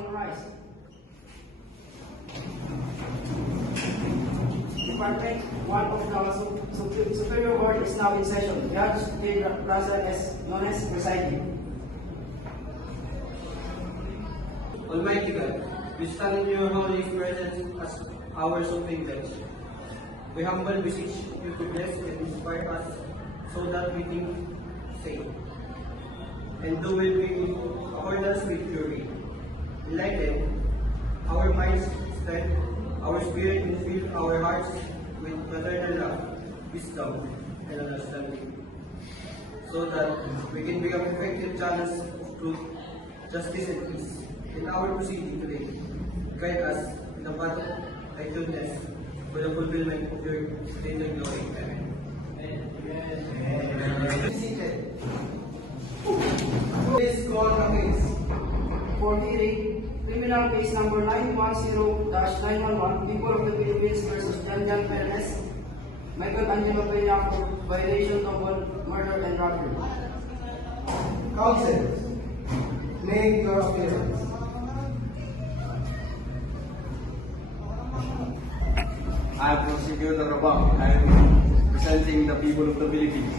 all rise. Department 1 of the Superior Court is now in session. Judge J. Russell S. Nones presiding. Almighty God, we stand in your holy presence as our supreme judge. We humbly beseech you to bless and inspire us so that we think safe and do will be in accordance with your will. Enlighten our minds, strength, our spirit, and fill our hearts with maternal love, wisdom, and understanding, so that we can become effective channels of truth, justice, and peace in our proceeding today. Guide us in the path of righteousness for the fulfillment of your stated glory. Amen. Please call the case. For hearing, criminal case number 910-911, People of the Philippines versus Jan Perez, Michael Angelo Peña for violation of murder and robbery. Counsel, make your appearance. I am Prosecutor Rabang. I am representing the people of the Philippines.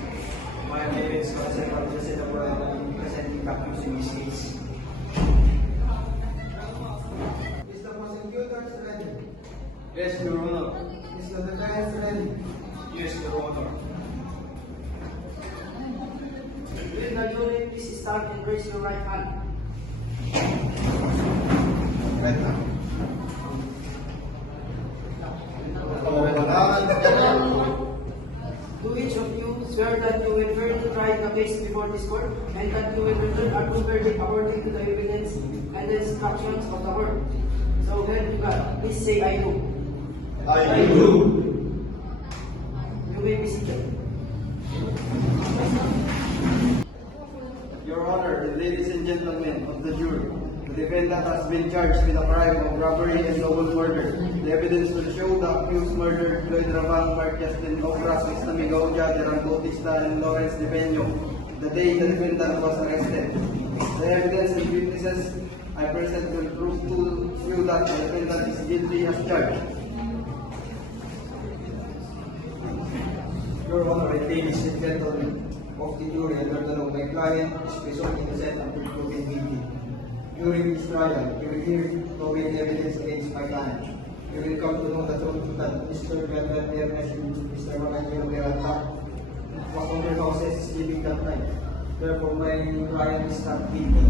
My name is Constable Jose Laboral. I am presenting the accused in this case. Is the prosecutor ready? Yes, Your Honor. Is the defense ready? Yes, Your Honor. Will the jury please stand and raise your right hand? Right now. Do each of you swear that you will fairly try the case before this court and that you will return a true verdict according to the evidence and the instructions of the court? So help you God. Please say I do. I do. You may be seated. Your Honor, ladies and gentlemen of the jury, the defendant has been charged with a crime of robbery and double murder. The evidence will show the accused murdered Lloyd Rabang, Mark Justin Obras, Mr. Gauja, Gerard Bautista, and Lawrence De Peño the day the defendant was arrested. The evidence and witnesses I present will prove to you that the defendant is guilty as charged. Your Honor, ladies and gentlemen of the jury, under the law, my client is presumed innocent until proven guilty. During this trial, you will hear flowing evidence against my client. You will come to know the truth that Mr. Bernard Ernest and Mr. Manuel Miranda was on their houses sleeping that night. Therefore, my client is not guilty.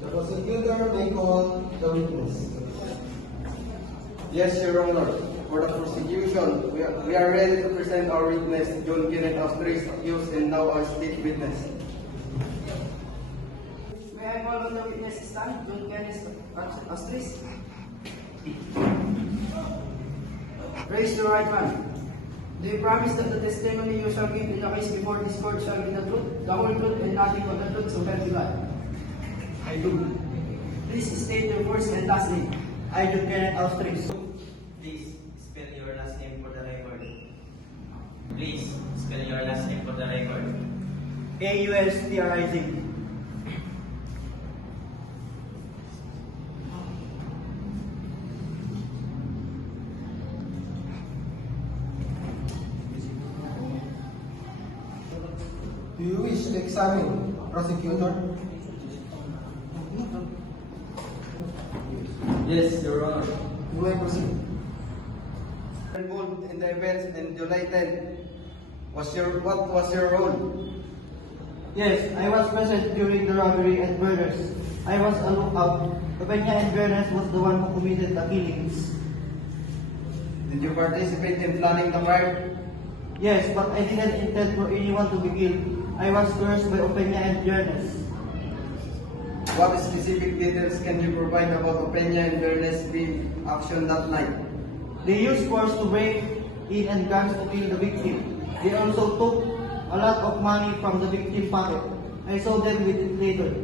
The prosecutor may call the witness. Yes, Your Honor. For the prosecution, we are ready to present our witness, John Kenneth Astris, accused and now our state witness. May I call on the witness stand, John Kenneth Astris? Raise your right hand. Do you promise that the testimony you shall give in the case before this court shall be the truth, the whole truth, and nothing but the truth, so help you God? I do. Please state your first and last name. I, John Kenneth Astris. Please spell your last name for the record. Please spell your last name for the record. Austriz. Do you wish to examine, prosecutor? Yes, Your Honor. You may proceed. Involved in the events in July 10. What was your role? Yes, I was present during the robbery and murders. I was a lookout. Peña and Bernes was the one who committed the killings. Did you participate in planning the crime? Yes, but I didn't intend for anyone to be killed. I was cursed by Peña and Bernes. What specific details can you provide about Peña and Bernes' being action that night? They used force to break in and guns to kill the victim. They also took a lot of money from the victim's pocket. I saw them with it later.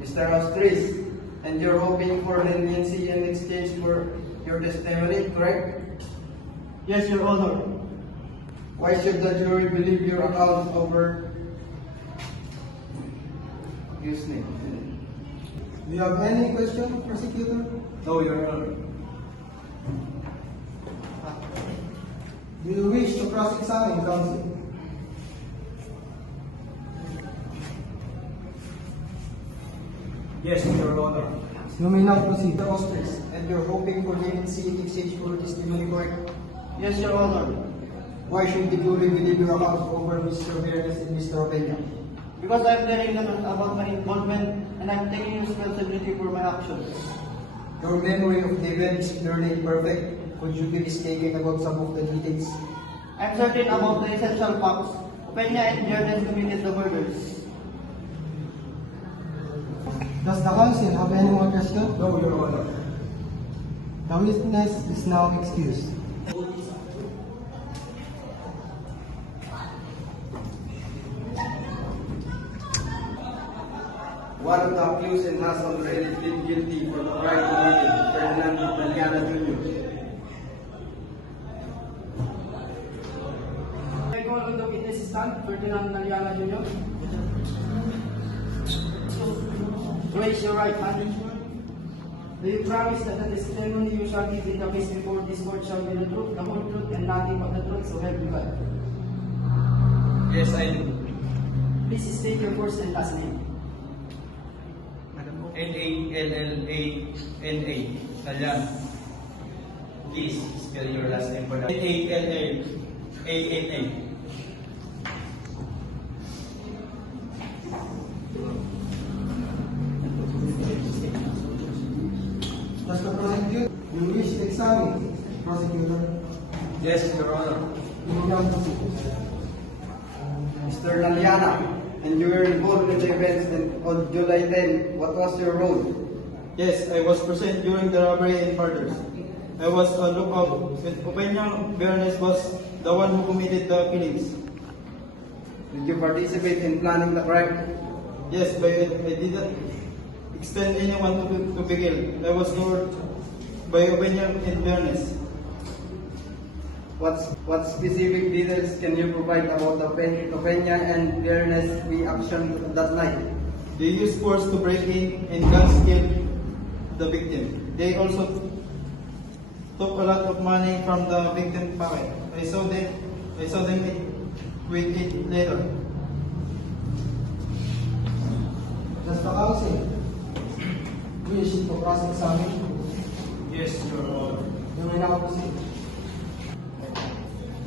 Mr. Astris, and you're hoping for leniency in exchange for your testimony, correct? Yes, Your Honor. Why should the jury believe your account over accused name. Do you have any question, prosecutor? No, Your Honor. Do you wish to cross-examine counsel? Yes, Your Honor. You may now proceed. The Osters, and you're hoping for leniency in exchange for testimony, correct? Yes, Your Honor. Why should the jury believe your account over Mr. Bernes and Mr. Opeña? Because I'm telling them about my involvement and I'm taking responsibility for my actions. Your memory of the event is clearly imperfect. Could you be mistaken about some of the details? I'm certain about the essential facts. Peña and Bernes committed the murders. Does the counsel have any more questions? No, Your Honor. The witness is now excused. One of the accused and has already pleaded guilty for the crime committed, Ferdinand Naliana Jr. I call on the witness stand, Ferdinand Naliana Jr. Raise your right hand. Do you promise that the testimony you shall give in the case before this court shall be the truth, the whole truth, and nothing but the truth, so help you God? Yes, I do. Please state your first and last name. N-A-L-L-A-N-A. Naliana. Please spell your last name for the N-A-L-L-A-N-A. Does the prosecutor wish to examine? Prosecutor, Yes, Your Honor. you may now proceed. Mr. Naliana, and you were involved in the events on July 10. What was your role? Yes, I was present during the robbery and murders. I was a lookout. Opeña Bernes was the one who committed the killings. Did you participate in planning the crime? Yes, but I didn't extend anyone to be killed. I was lured by Opeña and Bernes. What specific details can you provide about the Peña and Bernes reaction that night? They used force to break in and guns killed the victim. They also took a lot of money from the victim's pocket. I saw them with it later. Does the counsel wish to cross-examine? Yes, Your Honor. You may now proceed.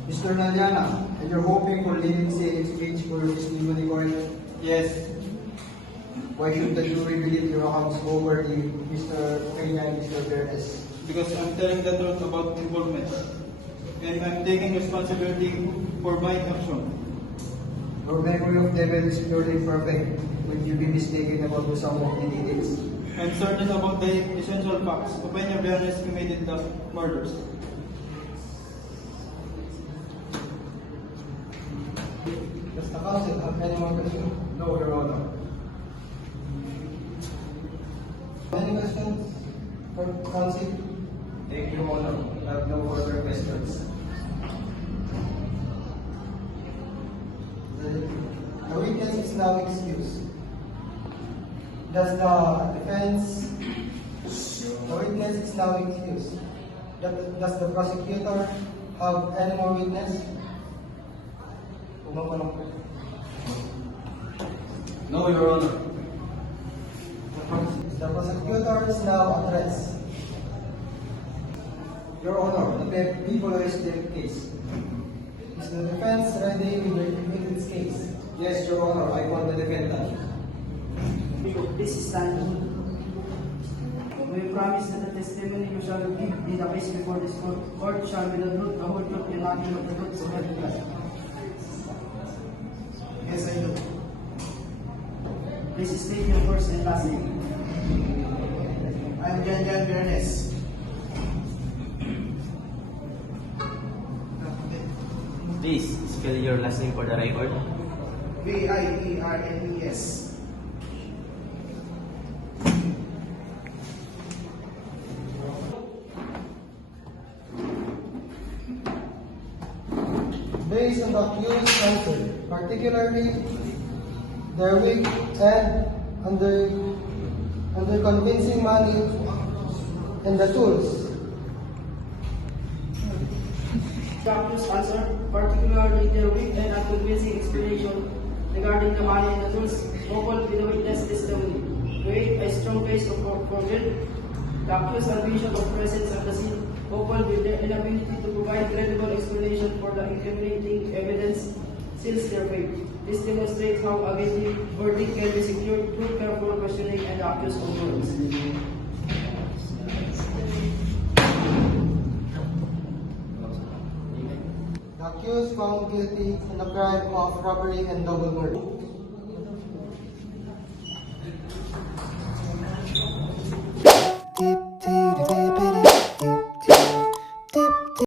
Mr. Naliana, and you're hoping for leniency in exchange for your testimony, correct? Yes, Why should the jury believe your accounts over Mr. Peña and Mr. Bernes? because I'm telling the truth about involvement. And I'm taking responsibility for my action. Your memory of the event is purely perfect. Would you be mistaken about some of the details? I'm certain about the essential facts. Opeña Bernes committed the murders. Does the counsel have any more questions? No, Your Honor. Any questions for counsel? Thank you, Honor. I have no further questions. The witness is now excused. Does the defense? The witness is now excused. Does the prosecutor have any more witness? Umamanong po. No, Your Honor. The prosecutor is now at rest. Your Honor, the people raised their case. Is the defense ready with its case? Yes, Your Honor. I call the defendant. This is stand. We promise that the testimony you shall give in the case before this court shall be the truth, the whole truth, and nothing but the truth, so help you God. Yes, I do. Please state your first and last name. I'm Jan Bernes. Please spell your last name for the record. Viernes. Based on the accused counsel, particularly their weak and under convincing money and the tools. The accused answer, particularly their weak and unconvincing explanation regarding the money and the tools, coupled with the witness testimony, create a strong case for guilt. The accused's admission of presence at the scene, coupled with their inability to provide credible explanation for the incriminating evidence, seals their fate. This demonstrates how a guilty verdict can be secured through careful questioning and the accused's own words. The accused found guilty in the crime of robbery and double murder.